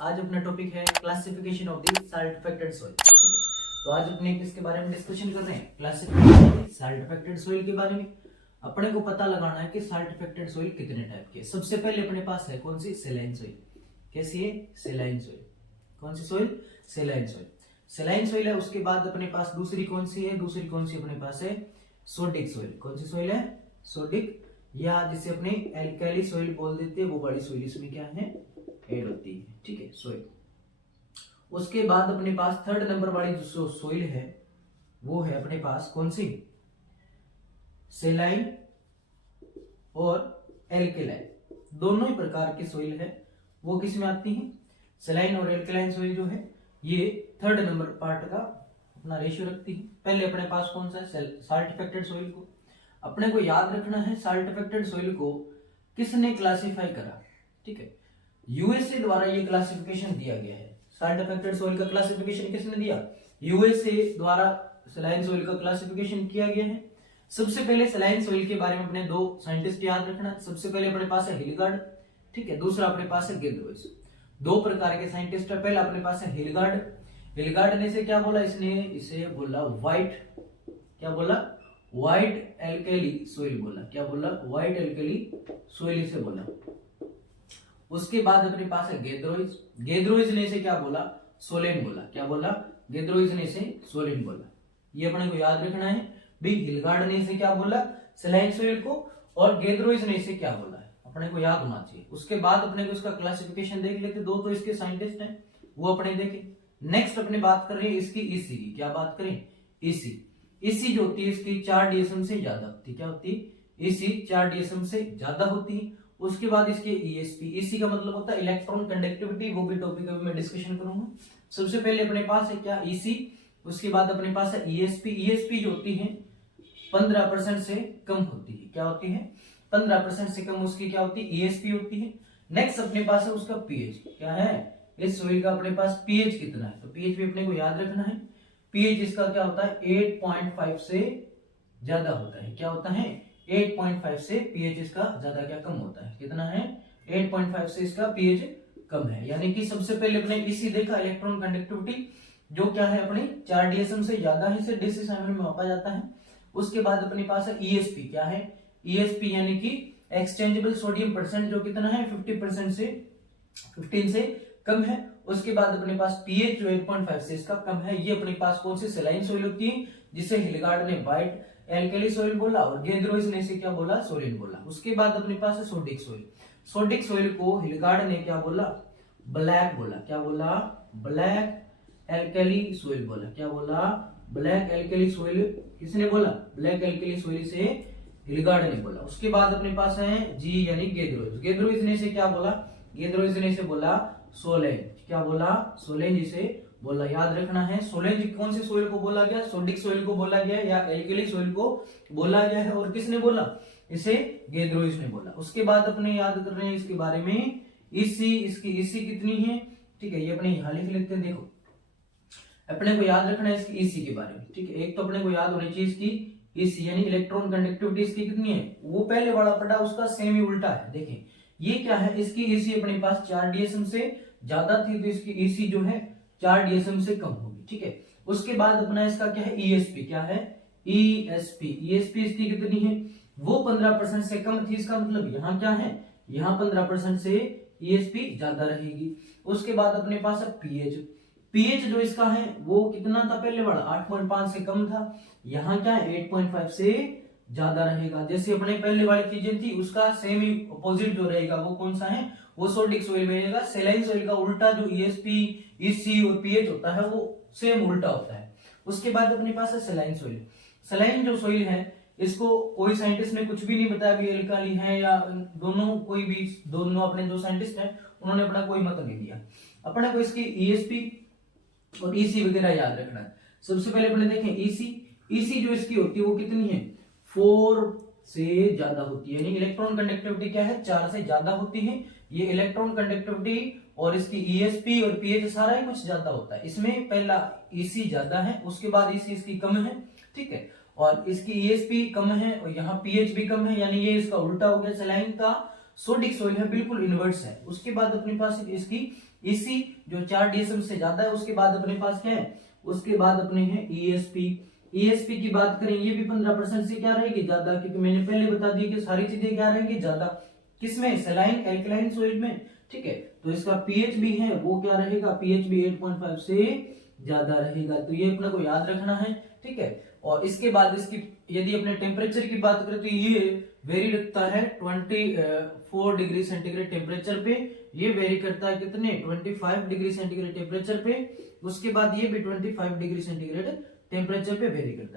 आज अपना टॉपिक है classification of the salt affected soil. ठीक है, तो आज अपने किसके बारे में डिस्कशन कर रहे हैं? Classification of the salt affected soil के बारे में। अपने को पता लगाना है कि साल्ट अफेक्टेड सॉइल कितने टाइप के। सबसे पहले अपने पास है कौन सी? सेलाइन सॉइल। कैसी है? Saline soil. कौन सी soil? Saline soil. Saline soil है। उसके बाद अपने पास दूसरी कौन सी है? दूसरी कौन सी अपने पास है? Sodic soil. कौन सी सॉइल है? सोडिक, या जिसे अपने एल्कली सॉइल बोल देते हैं, वो बड़ी सॉइल इसमें क्या है? ऐड होती है। ठीक है, सॉइल। उसके बाद अपने पास थर्ड नंबर वाली जो सॉइल है वो है अपने पास कौन सी? सेलाइन और एल्कलाइन। दोनों ही प्रकार की सॉइल है वो किस में आती है? सेलाइन और एल्कलाइन सॉइल जो है ये थर्ड नंबर पार्ट का अपना रेशियो रखती है। पहले अपने पास कौन सा है? साल्ट अफेक्टेड सॉइल को अपने को याद रखना है। साल्ट अफेक्टेड सॉइल को किसने क्लासिफाई करा? ठीक है, यूएसए द्वारा ये क्लासिफिकेशन दिया गया है। साल्ट अफेक्टेड सॉइल का क्लासिफिकेशन किसने दिया? यूएसए द्वारा सेलाइन सॉइल का क्लासिफिकेशन किया गया है। सबसे पहले सेलाइन सॉइल के बारे में अपने दो साइंटिस्ट याद रखना। सबसे पहले अपने पास है हिलगार्ड, ठीक है, दूसरा अपने पास है गेद्रोइस। दो प्रकार के साइंटिस्ट है। पहला अपने पास है हिलगार्ड। हिलगार्ड ने से क्या बोला? इसने इसे बोला व्हाइट, क्या बोला? व्हाइट एल्कली सॉइल बोला। क्या बोला? व्हाइट एल्कली सॉइल इसे बोला। उसके बाद अपने पास है गेद्रोइस। गेद्रोइस ने इसे क्या बोला? सोलेन बोला। क्या बोला? गेद्रोइस ने इसे सोलेन बोला। ये अपने को याद रखना है भाई। हिलगार्ड ने इसे क्या बोला? सेलाइन सॉइल को, और गेद्रोइस ने इसे क्या बोला है अपने को याद होना चाहिए। उसके बाद अपने को इसका क्लासिफिकेशन देख लेते। दो तो इसके साइंटिस्ट हैं वो अपने देखे। नेक्स्ट अपने बात कर रहे हैं इसकी ईसी की। क्या बात करें? ईसी। ईसी जो होती है इसकी 4 डीएसएम से ज्यादा होती है। क्या होती है? ईसी 4 डीएसएम से ज्यादा होती है। उसके बाद इसके ईएसपी। ईसी का मतलब होता है इलेक्ट्रॉन कंडक्टिविटी, वो भी टॉपिक अभी मैं डिस्कशन करूंगा। सबसे पहले अपने पास है क्या? ईसी। उसके बाद अपने पास है ईएसपी। ईएसपी जो होती है 15% से कम होती है। क्या होती है? 15% से कम उसकी क्या होती है? ईएसपी होती है। नेक्स्ट अपने पास है उसका पीएच। क्या है? इस सॉइल का अपने पास पीएच कितना है? तो पीएच भी अपने को याद रखना है। पीएच इसका क्या होता है? 8.5 से ज्यादा होता है। क्या होता है? 8.5 से पीएच इसका ज्यादा क्या कम होता है? कितना है? 8.5 से इसका पीएच कम है। यानी कि सबसे पहले अपने इसी देखा इलेक्ट्रॉन कंडक्टिविटी जो क्या है अपनी 4 डीएसएम से ज्यादा है, इसे डिस असाइनमेंट में मापा जाता है। उसके बाद अपने पास है ईएसपी। क्या है? ईएसपी यानी कि एक्सचेंजेबल सोडियम परसेंट, जो कितना है? 50% से 15 से कम है। उसके बाद अपने पास पीएच जो 8.5 से इसका कम है। ये अपने पास कौन सी? सेलाइन सॉइल होती है, जिसे हिलगार्ड ने व्हाइट एल्कली सॉइल बोला और गेद्रोइस ने इसे क्या बोला? सोलिन बोला। उसके बाद अपने पास है सोडिक सॉइल। सोडिक सॉइल को हिलगार्ड ने क्या बोला? ब्लैक बोला। क्या बोला? ब्लैक एल्कली सॉइल बोला। क्या बोला? ब्लैक एल्कली सॉइल किसने बोला? ब्लैक एल्कली सॉइल से हिलगार्ड ने बोला। उसके बाद अपने पास है जी यानी गेद्रोइस। गेद्रोइस ने इसे क्या बोला? गेद्रोइस ने इसे बोला सोलेन। क्या बोला? सोलेन जिसे बोला। याद रखना है सोलेन कौन से सॉइल को बोला गया? सोडिक सॉइल को बोला गया या एल्कली सॉइल को बोला गया है, और किसने बोला? इसे गेद्रोइस ने बोला। उसके बाद अपने याद कर रहे हैं इसके बारे में ईसी। इसकी ईसी कितनी है? ठीक है, ये अपने यहां लिख लेते हैं। देखो अपने को याद रखना है इसकी ईसी के बारे में। ठीक है, एक तो अपने को याद होनी चाहिए इसकी ईसी यानी इलेक्ट्रॉन कंडक्टिविटी इसकी कितनी है? वो पहले वाला पढ़ा उसका सेम ही उल्टा है। देखिए ये क्या है? इसकी ईसी अपने पास 4 डीएसएम से ज्यादा थी, तो इसकी ईसी जो है 4 डीएसएम से कम होगी। ठीक है, उसके बाद अपना इसका क्या है? ईएसपी। क्या है? ईएसपी। ईएसपी इसकी कितनी है? वो 15% से कम थी। इसका मतलब यहाँ क्या है? यहाँ 15% से ईएसपी ज्यादा रहेगी। उसके बाद अपने पास है पीएच। पीएच जो इसका है वो कितना था? पहले वाला 8.5 से कम था। यहाँ क्या है? 8.5 से ज्यादा रहेगा। जैसे अपने पहले वाली चीजें थी उसका सेम ही अपोजिट जो रहेगा वो कौन सा है? वो सोडिक सॉइल में रहेगा। सेलाइन सॉइल का उल्टा जो ईएसपी, ईसी और पीएच होता है वो सेम उल्टा होता है। उसके बाद अपने पास है सेलाइन सॉइल। सेलाइन जो सॉइल है इसको कोई साइंटिस्ट ने कुछ भी नहीं बताया कि एल्काली है या दोनों, कोई भी दोनों अपने जो साइंटिस्ट हैं उन्होंने अपना कोई मत नहीं दिया। अपने को इसकी ईएसपी और ईसी वगैरह याद रखना है। सबसे पहले अपने देखें ईसी। ईसी जो इसकी होती है वो कितनी है? 4 से ज्यादा होती है। यानी इलेक्ट्रॉन कंडक्टिविटी क्या है? 4 से ज्यादा होती है। ये इलेक्ट्रॉन कंडक्टिविटी और इसकी ईएसपी और पीएच सारा ही कुछ ज्यादा होता है। इसमें पहला ईसी ज्यादा है, उसके बाद ईसी इसकी कम है। ठीक है, और इसकी ईएसपी कम है और यहाँ पीएच भी कम है। यानी ये इसका उल्टा हो गया सेलाइन का। सोडिक सॉइल है बिल्कुल इनवर्स है। उसके बाद अपने पास इसकी इसी जो 4 DSM से ज्यादा है। उसके बाद अपने पास क्या है, उसके बाद अपने हैं ESP की बात करें, ये भी 15% से क्या रहेगी, ज्यादा, क्योंकि मैंने पहले बता दिया कि सारी चीजें क्या रहेंगी, ज्यादा। किसमें, सलाइन एल्कलाइन सॉइल में, ठीक है। तो इसका पीएच भी है वो क्या रहेगा, पीएच भी 8.5 से ज्यादा रहेगा, तो ये अपने को याद रखना है, ठीक है। और इसके बाद इसकी यदि अपने टेम्परेचर की बात करें तो ये वेरी रखता है 24 डिग्री सेंटीग्रेड टेम्परेचर पे, ये वेरी करता है कितने, 25 डिग्री सेंटीग्रेड टेम्परेचर पे। उसके बाद ये भी 25 डिग्री सेंटीग्रेड टेम्परेचर पे वेरी करता है।